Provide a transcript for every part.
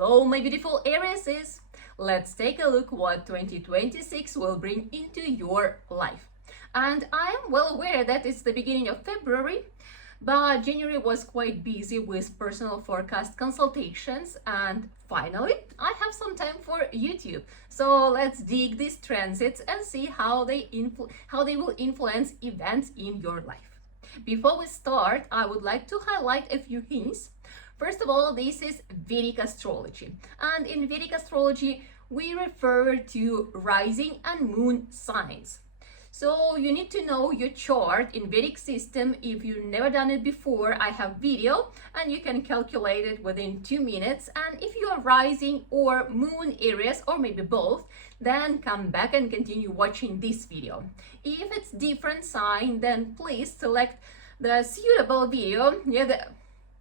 Hello, my beautiful Aries. Let's take a look what 2026 will bring into your life. And I am well aware that it's the beginning of February, but January was quite busy with personal forecast consultations, and finally I have some time for YouTube. So let's dig these transits and see how they will influence events in your life. Before we start, I would like to highlight a few hints. First of all, this is Vedic astrology, and in Vedic astrology we refer to rising and moon signs. So you need to know your chart in Vedic system. If you've never done it before, I have video and you can calculate it within 2 minutes. And if you are rising or moon Aries, or maybe both, then come back and continue watching this video. If it's different sign, then please select the suitable video,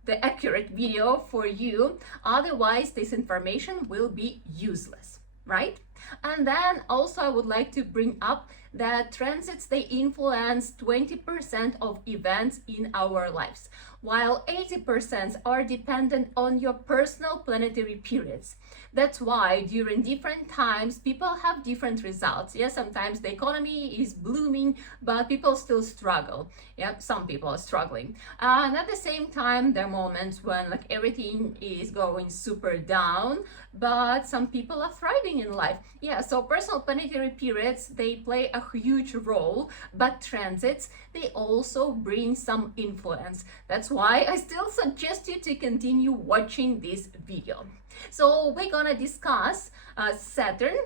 the accurate video for you. Otherwise, this information will be useless, right? And then also I would like to bring up that transits, they influence 20% of events in our lives, while 80% are dependent on your personal planetary periods. That's why during different times people have different results. Yeah, sometimes the economy is blooming, but people still struggle. Yeah, some people are struggling. And at the same time, there are moments when like everything is going super down, but some people are thriving in life. Yeah, so personal planetary periods, they play a huge role, but transits, they also bring some influence. That's why I still suggest you to continue watching this video. So we're gonna discuss Saturn,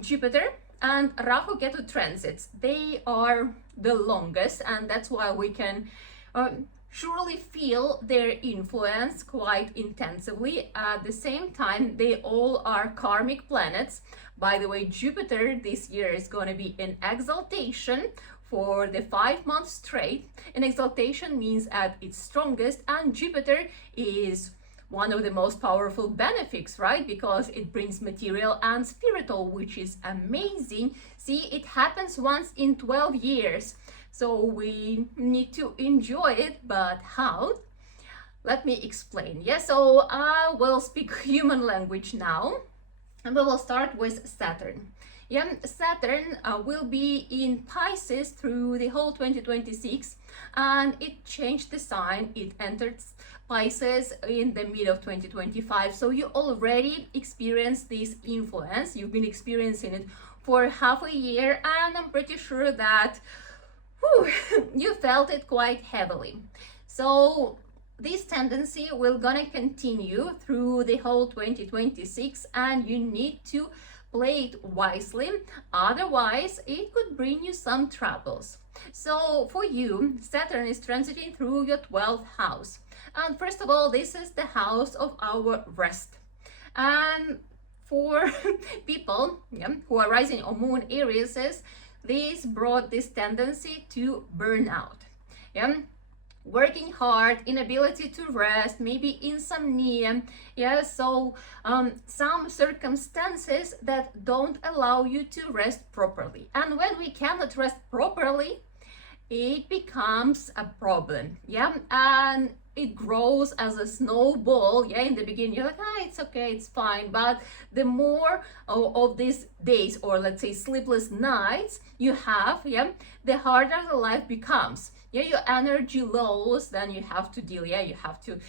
Jupiter, and Rahu-Ketu transits. They are the longest, and that's why we can surely feel their influence quite intensively. At the same time, they all are karmic planets. By the way, Jupiter this year is going to be in exaltation for the 5 months straight. And exaltation means at its strongest, and Jupiter is one of the most powerful benefics, right? Because it brings material and spiritual, which is amazing. See, it happens once in 12 years. So we need to enjoy it, but how? Let me explain. Yeah, so I will speak human language now, and we will start with Saturn. Yeah, Saturn will be in Pisces through the whole 2026, and it changed the sign. It entered Pisces in the mid of 2025. So you already experienced this influence. You've been experiencing it for half a year, and I'm pretty sure that you felt it quite heavily. So this tendency will gonna continue through the whole 2026, and you need to play it wisely, otherwise it could bring you some troubles. So for you, Saturn is transiting through your 12th house, and first of all, this is the house of our rest. And for people who are rising or moon Aries, this brought this tendency to burnout. Yeah, working hard, inability to rest, maybe insomnia. Yeah, so some circumstances that don't allow you to rest properly. And when we cannot rest properly, it becomes a problem. Yeah, and it grows as a snowball. Yeah, in the beginning you're like, it's okay, it's fine, but the more of these days, or let's say sleepless nights you have, yeah, the harder the life becomes. Yeah, your energy lows, then you have to deal. Yeah, you have to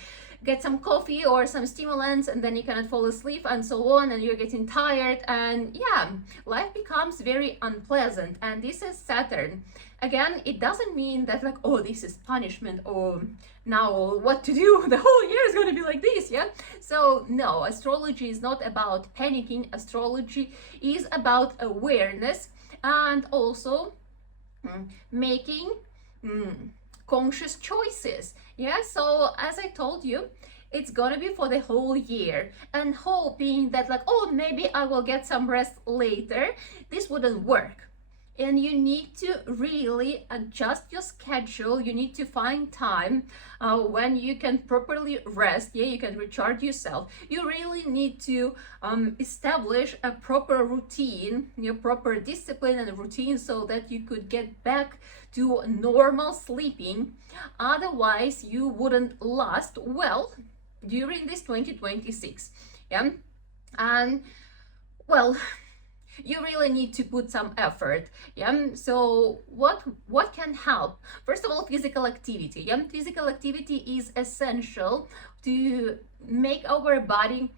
get some coffee or some stimulants, and then you cannot fall asleep, and so on, and you're getting tired, and yeah, life becomes very unpleasant. And this is Saturn. Again, it doesn't mean that like, oh, this is punishment, or now what to do, the whole year is going to be like this. Yeah, so no, astrology is not about panicking. Astrology is about awareness, and also making conscious choices. Yeah, so as I told you, it's gonna be for the whole year, and hoping that like, oh, maybe I will get some rest later, this wouldn't work. And you need to really adjust your schedule. You need to find time when you can properly rest. Yeah, you can recharge yourself. You really need to establish a proper routine, your proper discipline and routine, so that you could get back to normal sleeping. Otherwise, you wouldn't last well during this 2026. Yeah, and well, you really need to put some effort. Yeah, so what can help? First of all, physical activity. Yeah, physical activity is essential to make our body,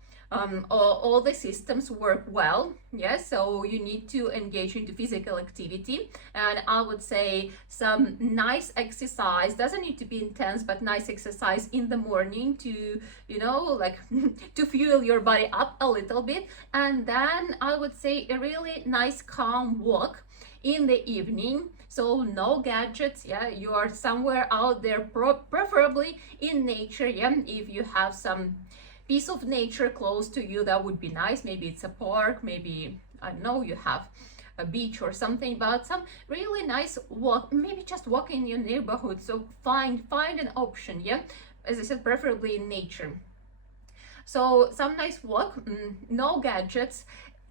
all the systems work well. Yeah, so you need to engage into physical activity, and I would say some nice exercise. Doesn't need to be intense, but nice exercise in the morning to, you know, like to fuel your body up a little bit. And then I would say a really nice calm walk in the evening. So no gadgets. Yeah, you are somewhere out there, preferably in nature. Yeah, if you have some piece of nature close to you, that would be nice. Maybe it's a park, maybe, I don't know, you have a beach or something, but some really nice walk, maybe just walk in your neighborhood. So find an option. Yeah, as I said, preferably in nature. So some nice walk, no gadgets.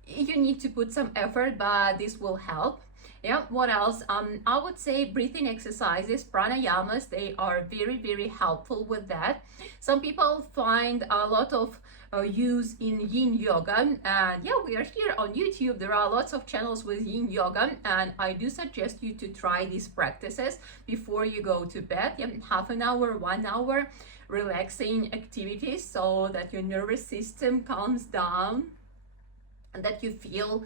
You need to put some effort, but this will help. Yeah, what else? I would say breathing exercises, pranayamas, they are very helpful with that. Some people find a lot of use in yin yoga, and yeah, we are here on YouTube. There are lots of channels with yin yoga, and I do suggest you to try these practices before you go to bed. Yeah, half an hour, 1 hour relaxing activities, so that your nervous system calms down and that you feel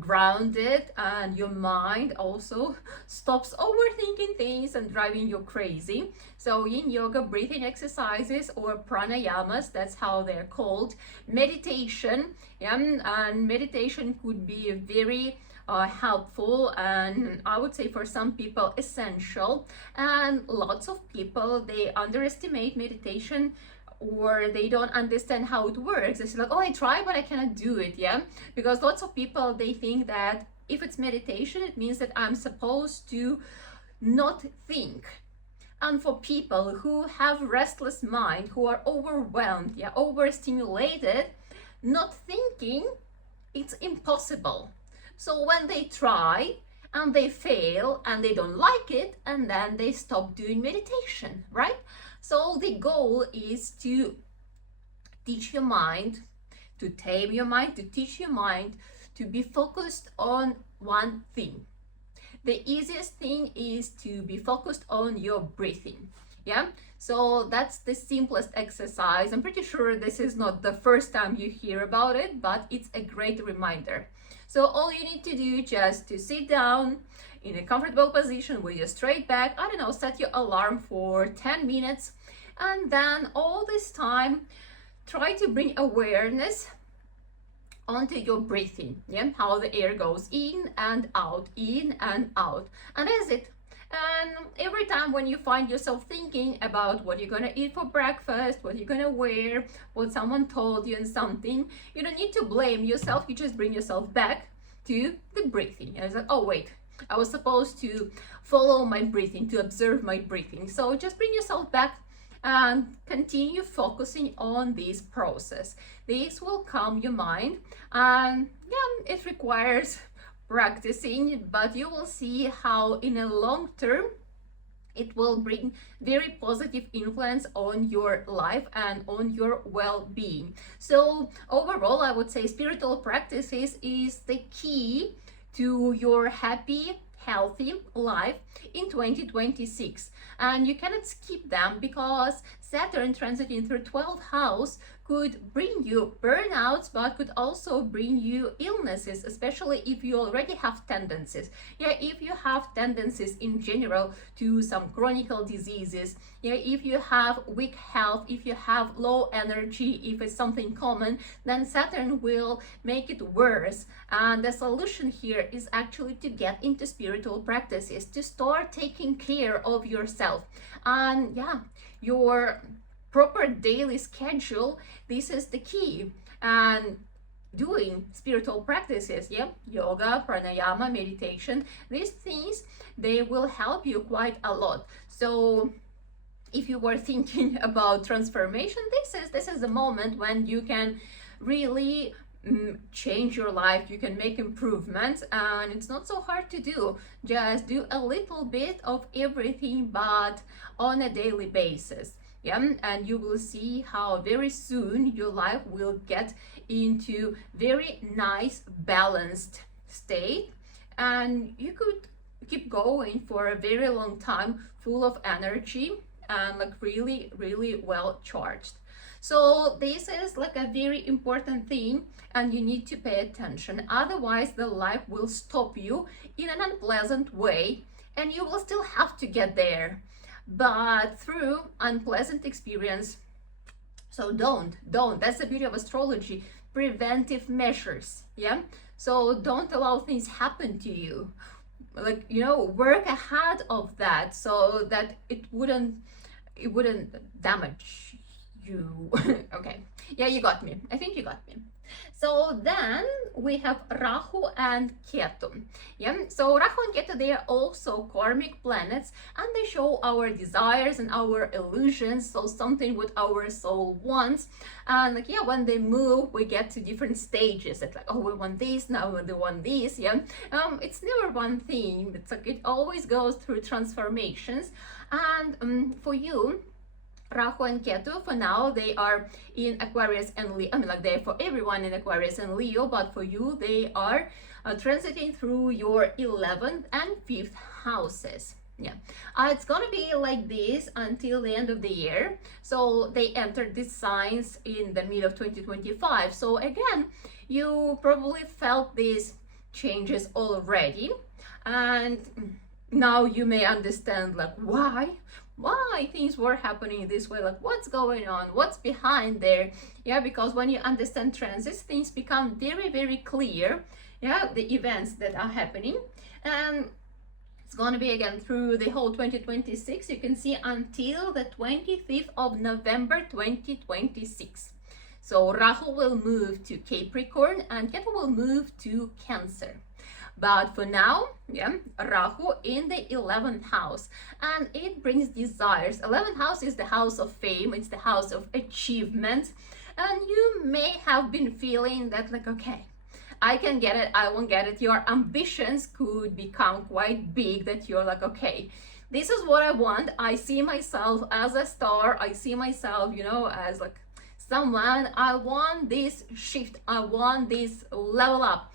grounded, and your mind also stops overthinking things and driving you crazy. So yin yoga, breathing exercises, or pranayamas, that's how they're called. Meditation, yeah, and meditation could be very helpful, and I would say for some people essential. And lots of people, they underestimate meditation, or they don't understand how it works. They say like, oh, I try, but I cannot do it. Yeah, because lots of people, they think that if it's meditation, it means that I'm supposed to not think. And for people who have restless mind, who are overwhelmed, yeah, overstimulated, not thinking, it's impossible. So when they try and they fail and they don't like it, and then they stop doing meditation, right? So the goal is to teach your mind, to tame your mind, to teach your mind to be focused on one thing. The easiest thing is to be focused on your breathing. Yeah, so that's the simplest exercise. I'm pretty sure this is not the first time you hear about it, but it's a great reminder. So all you need to do is just to sit down in a comfortable position with your straight back. I don't know, set your alarm for 10 minutes, and then all this time try to bring awareness onto your breathing. Yeah, how the air goes in and out, and that's it. And every time when you find yourself thinking about what you're gonna eat for breakfast, what you're gonna wear, what someone told you and something, you don't need to blame yourself. You just bring yourself back to the breathing. And it's like, oh wait, I was supposed to follow my breathing, to observe my breathing. So just bring yourself back and continue focusing on this process. This will calm your mind, and yeah, it requires practicing, but you will see how in a long term it will bring very positive influence on your life and on your well-being. So overall, I would say spiritual practices is the key to your happy, healthy life in 2026, and you cannot skip them, because Saturn transiting through 12th house could bring you burnouts, but could also bring you illnesses, especially if you already have tendencies. Yeah, if you have tendencies in general to some chronic diseases, yeah, if you have weak health, if you have low energy, if it's something common, then Saturn will make it worse. And the solution here is actually to get into spiritual practices, to start taking care of yourself. And yeah, your proper daily schedule, this is the key. And doing spiritual practices, yeah, yoga, pranayama, meditation, these things, they will help you quite a lot. So if you were thinking about transformation, this is the moment when you can really change your life. You can make improvements, and it's not so hard to do. Just do a little bit of everything, but on a daily basis. Yeah, and you will see how very soon your life will get into very nice balanced state, and you could keep going for a very long time full of energy and like really really well charged. So this is like a very important thing, and you need to pay attention, otherwise the life will stop you in an unpleasant way, and you will still have to get there, but through unpleasant experience. So don't, that's the beauty of astrology, preventive measures. Yeah, so don't allow things happen to you, like, you know, work ahead of that so that it wouldn't damage you. Okay, yeah, you got me, I think you got me. So then we have Rahu and Ketu. Yeah, so Rahu and Ketu, they are also karmic planets, and they show our desires and our illusions, so something what our soul wants. And like, yeah, when they move, we get to different stages. It's like, oh, we want this, now we want this. Yeah, it's never one thing. It's like it always goes through transformations. And for you, Rahu and Ketu, for now, they are in Aquarius and Leo. I mean, like, they're for everyone in Aquarius and Leo, but for you, they are transiting through your 11th and 5th houses. Yeah, it's gonna be like this until the end of the year. So they entered these signs in the mid of 2025. So again, you probably felt these changes already, and now you may understand like why things were happening this way, like what's going on, what's behind there. Yeah, because when you understand transits, things become very very clear. Yeah, the events that are happening, and it's going to be again through the whole 2026. You can see until the 25th of November 2026. So Rahu will move to Capricorn and Ketu will move to Cancer. But for now, yeah, Rahu in the 11th house, and it brings desires. 11th house is the house of fame, it's the house of achievement, and you may have been feeling that like, okay, I can get it, I won't get it. Your ambitions could become quite big, that you're like, okay, this is what I want. I see myself as a star. I see myself, you know, as like someone. I want this shift. I want this level up.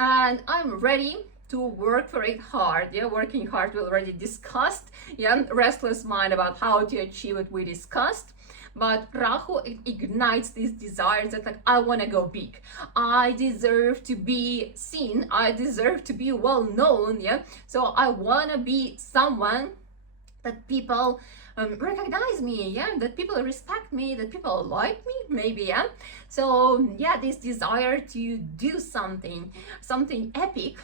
And I'm ready to work for it hard. Yeah, working hard we already discussed. Yeah, restless mind about how to achieve it we discussed. But Rahu, it ignites these desires that like, I want to go big. I deserve to be seen. I deserve to be well known. Yeah, so I want to be someone that people recognize me, yeah, that people respect me, that people like me, maybe, yeah. So yeah, this desire to do something epic,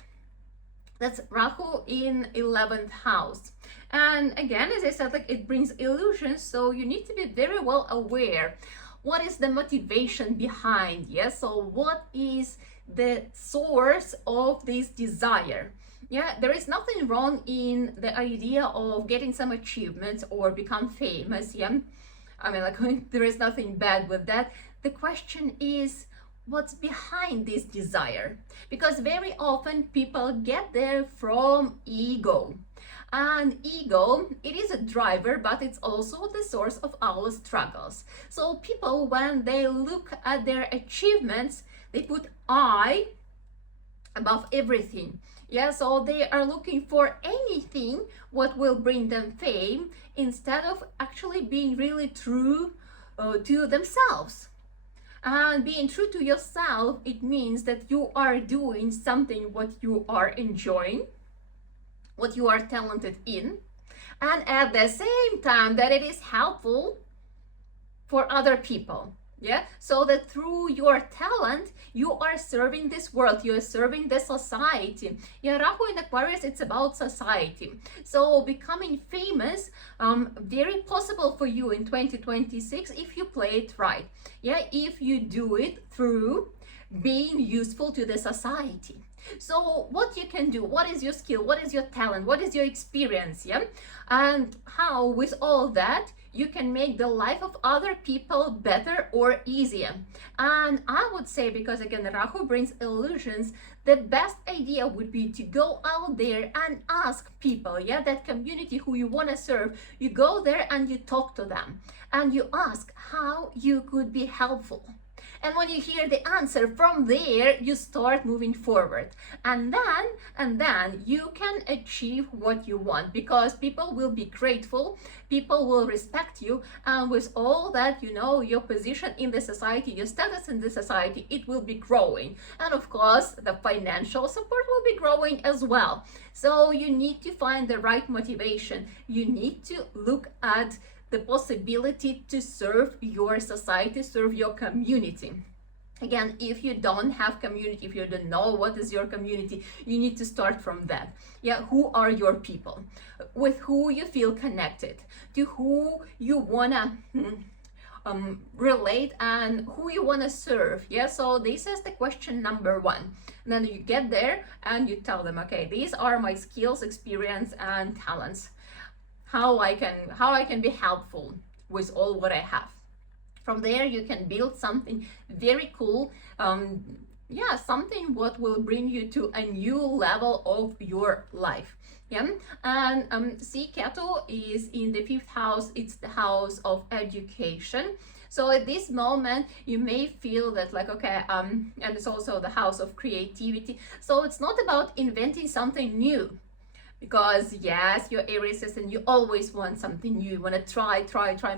that's Rahu in 11th house. And again, as I said, like it brings illusions, so you need to be very well aware what is the motivation behind. Yes, so what is the source of this desire? Yeah, there is nothing wrong in the idea of getting some achievements or become famous. Yeah, I mean, like there is nothing bad with that. The question is what's behind this desire, because very often people get there from ego, and ego, it is a driver, but it's also the source of our struggles. So people, when they look at their achievements, they put I above everything. Yeah, so they are looking for anything what will bring them fame, instead of actually being really true to themselves. And being true to yourself, it means that you are doing something what you are enjoying, what you are talented in, and at the same time that it is helpful for other people. Yeah, so that through your talent you are serving this world, you are serving the society. Yeah, Rahu in Aquarius, it's about society. So becoming famous, very possible for you in 2026 if you play it right. Yeah, if you do it through being useful to the society. So what you can do, what is your skill, what is your talent, what is your experience, yeah? And how with all that you can make the life of other people better or easier. And I would say, because again Rahu brings illusions, the best idea would be to go out there and ask people, yeah, that community who you want to serve. You go there and you talk to them and you ask how you could be helpful. And when you hear the answer, from there you start moving forward, and then you can achieve what you want, because people will be grateful, people will respect you, and with all that, you know, your position in the society, your status in the society, it will be growing. And of course the financial support will be growing as well. So you need to find the right motivation. You need to look at the possibility to serve your society, serve your community. Again, if you don't have community, if you don't know what is your community, you need to start from that. Yeah, who are your people? With who you feel connected? To who you wanna relate and who you wanna serve? Yeah, so this is the question number one. And then you get there and you tell them, okay, these are my skills, experience, and talents. How I can be helpful with all what I have. From there you can build something very cool, yeah, something what will bring you to a new level of your life. Yeah, and see, Ketu is in the 5th house. It's the house of education. So at this moment you may feel that like, okay, and it's also the house of creativity. So it's not about inventing something new. Because yes, you're Aries and you always want something new, you want to try,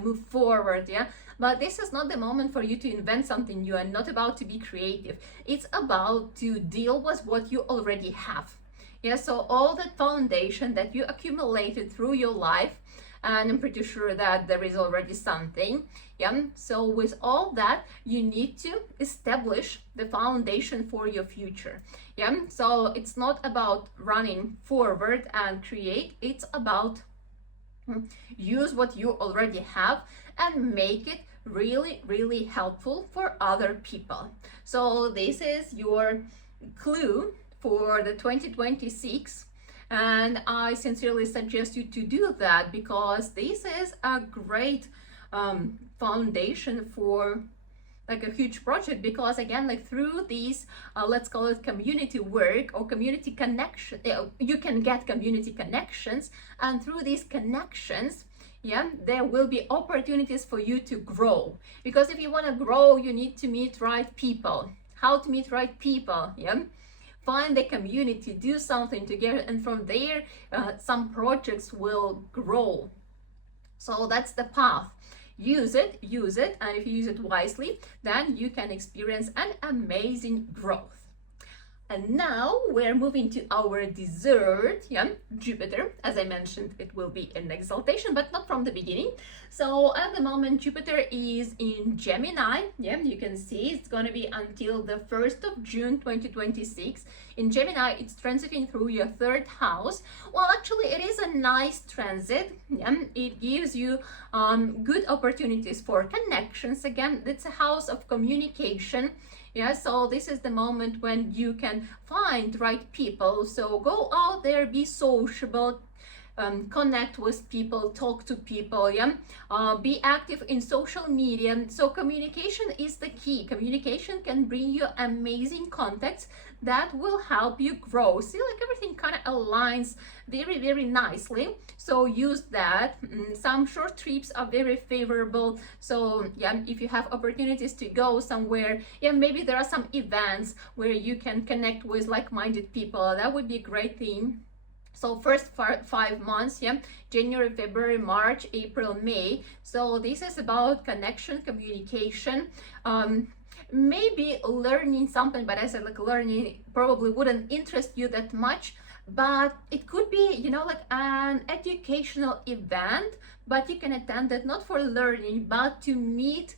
move forward, yeah? But this is not the moment for you to invent something new, and not about to be creative. It's about to deal with what you already have. Yeah, so all the foundation that you accumulated through your life, and I'm pretty sure that there is already something. Yeah, so with all that, you need to establish the foundation for your future. Yeah, so it's not about running forward and create, it's about use what you already have and make it really, really helpful for other people. So this is your clue for the 2026. And I sincerely suggest you to do that, because this is a great foundation for like a huge project. Because again, like through these let's call it community work or community connection, you can get community connections, and through these connections, yeah, there will be opportunities for you to grow. Because if you want to grow, you need to meet right people. How to meet right people? Yeah, find the community, do something together, and from there some projects will grow. So that's the path. Use it, and if you use it wisely, then you can experience an amazing growth. And now we're moving to our dessert, yeah, Jupiter. As I mentioned, it will be an exaltation, but not from the beginning. So at the moment, Jupiter is in Gemini. Yeah, you can see it's going to be until the 1st of June 2026. In Gemini, it's transiting through your 3rd house. Well, actually, it is a nice transit. Yeah, it gives you good opportunities for connections. Again, it's a house of communication. Yeah, so this is the moment when you can find right people. So go out there, be sociable, connect with people, talk to people, yeah, be active in social media. So communication is the key. Communication can bring you amazing contacts that will help you grow. See, like everything kind of aligns very, very nicely. So use that. Some short trips are very favorable. So yeah, if you have opportunities to go somewhere, yeah, maybe there are some events where you can connect with like-minded people. That would be a great thing. So first 5 months, yeah, January, February, March, April, May. So this is about connection, communication, maybe learning something, but I said like learning probably wouldn't interest you that much, but it could be, you know, like an educational event, but you can attend it not for learning, but to meet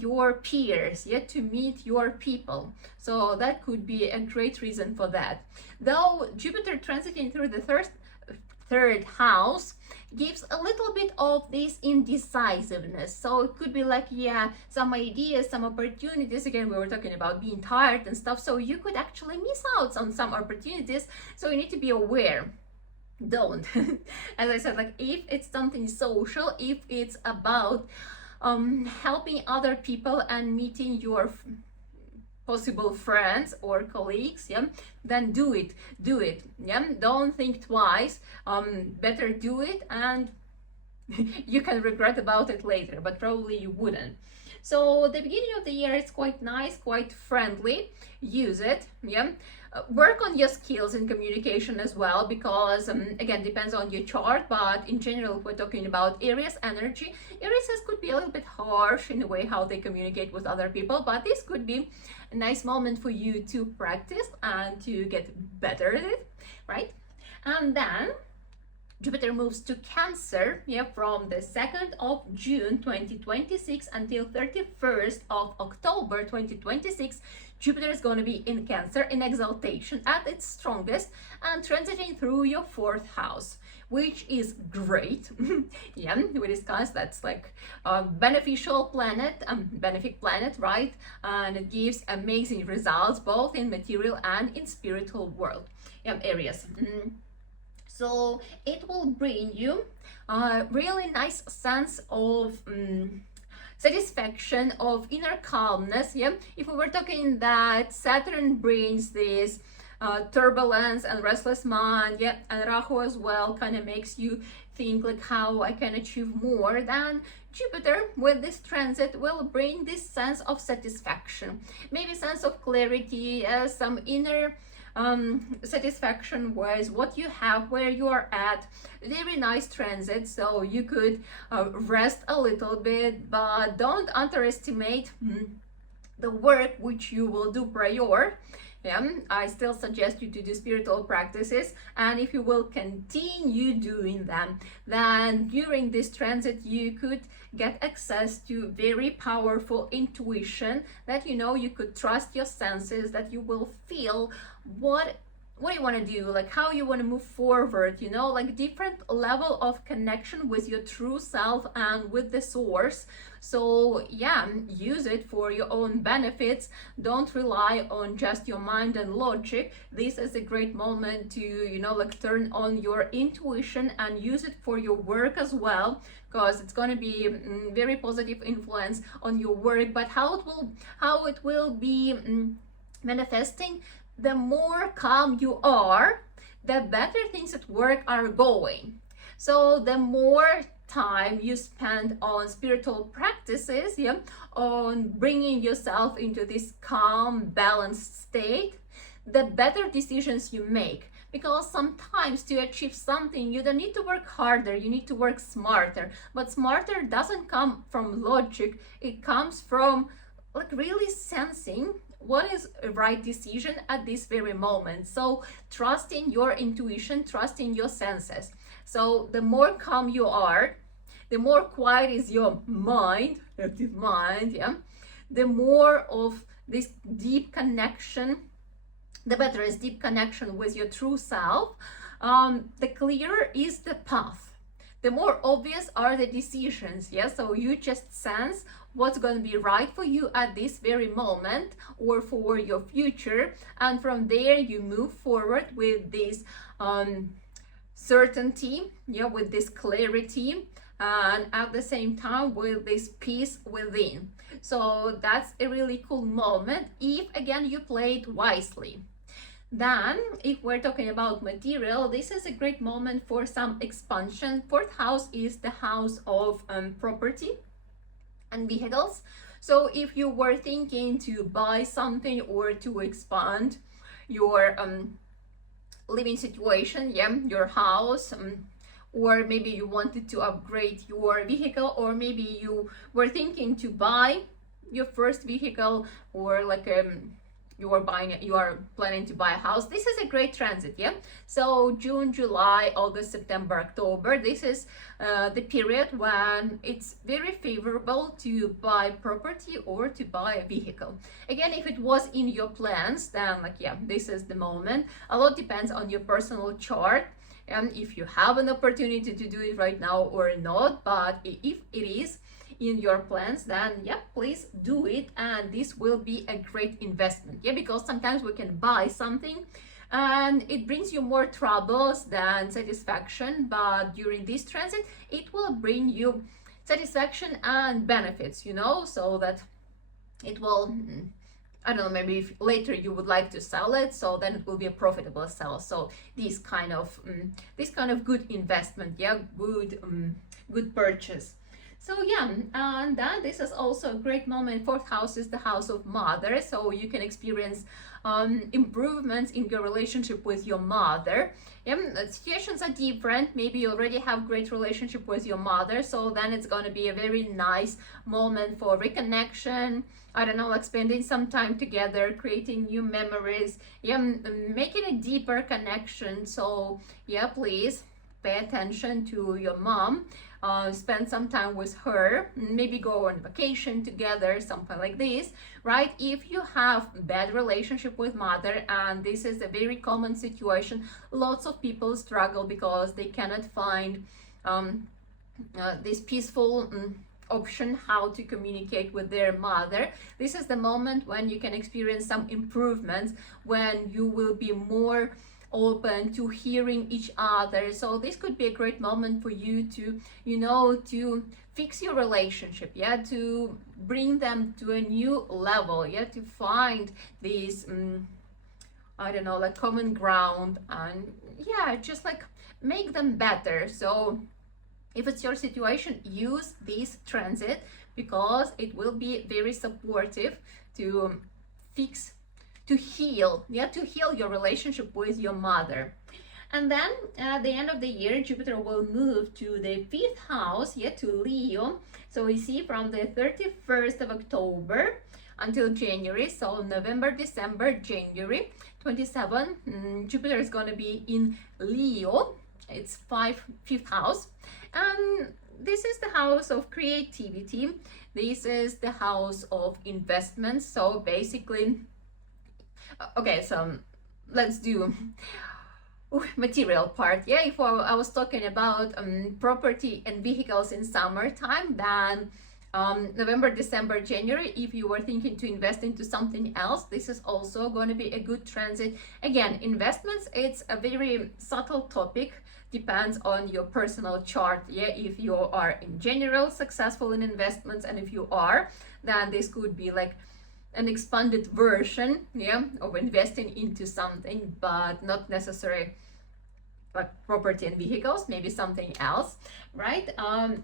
your peers, yet to meet your people. So that could be a great reason for that. Though Jupiter transiting through the third house gives a little bit of this indecisiveness. So it could be like, yeah, some ideas, some opportunities. Again, we were talking about being tired and stuff, so you could actually miss out on some opportunities. So you need to be aware. Don't as I said, like if it's something social, if it's about helping other people and meeting your possible friends or colleagues, yeah, then do it, yeah, don't think twice, better do it, and you can regret about it later, but probably you wouldn't. So the beginning of the year is quite nice, quite friendly. Use it, yeah. Work on your skills in communication as well, because again, depends on your chart, but in general, we're talking about Aries energy. Aries could be a little bit harsh in the way how they communicate with other people, but this could be a nice moment for you to practice and to get better at it, right? And then Jupiter moves to Cancer, yeah, from the 2nd of June 2026 until 31st of October 2026. Jupiter is going to be in Cancer in exaltation at its strongest and transiting through your 4th house, which is great. Yeah, we discussed that's like a beneficial planet, benefic planet, right? And it gives amazing results both in material and in spiritual world. Yeah, Aries. So it will bring you a really nice sense of satisfaction, of inner calmness. Yeah, if we were talking that Saturn brings this turbulence and restless mind, yeah, and Rahu as well kind of makes you think like how I can achieve more, then Jupiter with this transit will bring this sense of satisfaction, maybe sense of clarity, some inner satisfaction with what you have, where you are at. Very nice transit, so you could rest a little bit, but don't underestimate the work which you will do prior. Yeah, I still suggest you to do spiritual practices, and if you will continue doing them, then during this transit you could get access to very powerful intuition, that you could trust your senses, that you will feel what you want to do, like how you want to move forward, like different level of connection with your true self and with the source. So yeah, use it for your own benefits. Don't rely on just your mind and logic. This is a great moment to like turn on your intuition and use it for your work as well, because it's going to be very positive influence on your work. But how it will be manifesting, the more calm you are, the better things at work are going. So the more time you spend on spiritual practices, yeah, on bringing yourself into this calm, balanced state, the better decisions you make. Because sometimes to achieve something, you don't need to work harder, you need to work smarter. But smarter doesn't come from logic, it comes from like really sensing what is a right decision at this very moment. So trusting your intuition, trusting your senses. So the more calm you are, the more quiet is your mind, active mind, yeah, the more of this deep connection, the better is deep connection with your true self, the clearer is the path, the more obvious are the decisions. Yeah, so you just sense what's going to be right for you at this very moment or for your future, and from there you move forward with this certainty, yeah, with this clarity, and at the same time with this peace within. So that's a really cool moment if again you play it wisely. Then if we're talking about material, this is a great moment for some expansion. 4th house is the house of property and vehicles. So if you were thinking to buy something or to expand your living situation, yeah, your house, or maybe you wanted to upgrade your vehicle, or maybe you were thinking to buy your first vehicle, or like you are planning to buy a house, this is a great transit. Yeah, so June, July, August, September, October, this is the period when it's very favorable to buy property or to buy a vehicle. Again, if it was in your plans, then like, yeah, this is the moment. A lot depends on your personal chart. and if you have an opportunity to do it right now or not, but if it is in your plans, then yeah, please do it, and this will be a great investment. Yeah, because sometimes we can buy something and it brings you more troubles than satisfaction, but during this transit it will bring you satisfaction and benefits, you know, so that it will, I don't know, maybe if later you would like to sell it, so then it will be a profitable sell. So this kind of good investment, yeah, good purchase. So yeah, and then this is also a great moment. Fourth house is the house of mother, so you can experience improvements in your relationship with your mother. Yeah, situations are different. Maybe you already have great relationship with your mother, so then it's going to be a very nice moment for reconnection. I don't know, like spending some time together, creating new memories, yeah, making a deeper connection. So yeah, please pay attention to your mom. Spend some time with her, maybe go on vacation together, something like this, right? If you have bad relationship with mother, and this is a very common situation, lots of people struggle because they cannot find this peaceful option how to communicate with their mother. This is the moment when you can experience some improvements, when you will be more open to hearing each other. So this could be a great moment for you to, you know, to fix your relationship, yeah, to bring them to a new level, yeah, to find this I don't know, like common ground, and yeah, just like make them better. So if it's your situation, use this transit because it will be very supportive to fix, to heal, yeah, to heal your relationship with your mother. And then at the end of the year, Jupiter will move to the 5th house, yeah, to Leo. So we see from the 31st of October until January, so November, December, January 27, Jupiter is going to be in Leo. It's 5th house, and this is the house of creativity. This is the house of investments. So basically, okay, so let's do material part. Yeah, if I was talking about property and vehicles in summertime, then November, December, January, if you were thinking to invest into something else, this is also going to be a good transit. Again, investments, it's a very subtle topic, depends on your personal chart. Yeah, if you are in general successful in investments, and if you are, then this could be like an expanded version, yeah, of investing into something, but not necessarily like property and vehicles, maybe something else, right?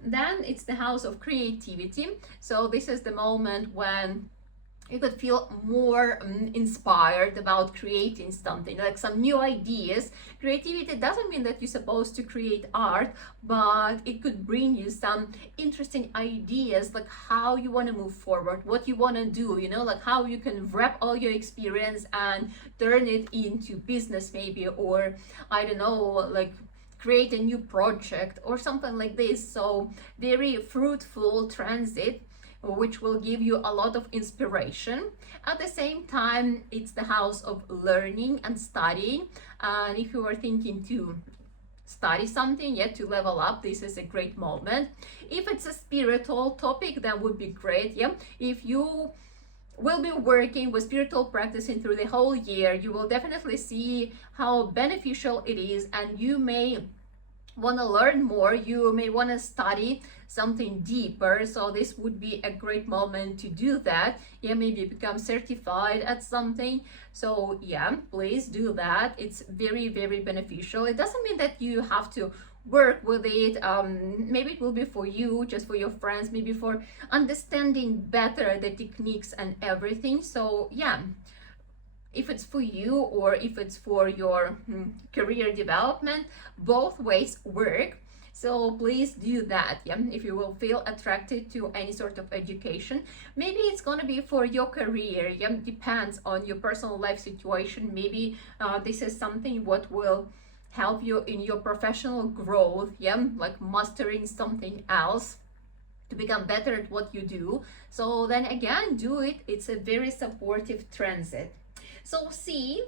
Then it's the house of creativity. So this is the moment when you could feel more inspired about creating something, like some new ideas. Creativity doesn't mean that you're supposed to create art, but it could bring you some interesting ideas, like how you want to move forward, what you want to do, you know, like how you can wrap all your experience and turn it into business maybe, or I don't know, like create a new project or something like this. So very fruitful transit, which will give you a lot of inspiration. At the same time, it's the house of learning and studying, and if you are thinking to study something, yet to level up, this is a great moment. If it's a spiritual topic, that would be great. Yeah, if you will be working with spiritual practicing through the whole year, you will definitely see how beneficial it is, and you may want to learn more, you may want to study something deeper. So this would be a great moment to do that. Yeah, maybe become certified at something. So yeah, please do that. It's very, very beneficial. It doesn't mean that you have to work with it. Maybe it will be for you, just for your friends, maybe for understanding better the techniques and everything. So yeah, if it's for you or if it's for your career development, both ways work. So please do that. Yeah, if you will feel attracted to any sort of education, maybe it's going to be for your career. Yeah, depends on your personal life situation. Maybe this is something what will help you in your professional growth. Yeah, like mastering something else to become better at what you do. So then again, do it. It's a very supportive transit. So see,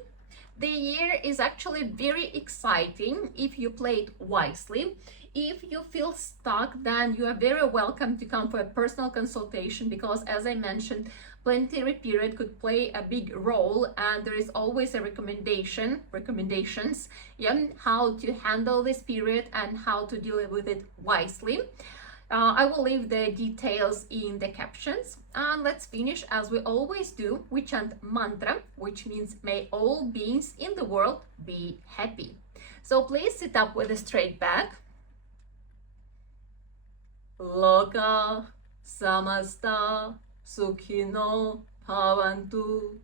The year is actually very exciting if you play it wisely. If you feel stuck, then you are very welcome to come for a personal consultation, because as I mentioned, planetary period could play a big role, and there is always a recommendations, yeah, how to handle this period and how to deal with it wisely. I will leave the details in the captions. And let's finish as we always do. We chant mantra, which means may all beings in the world be happy. So please sit up with a straight back. Loka samasta sukhino bhavantu.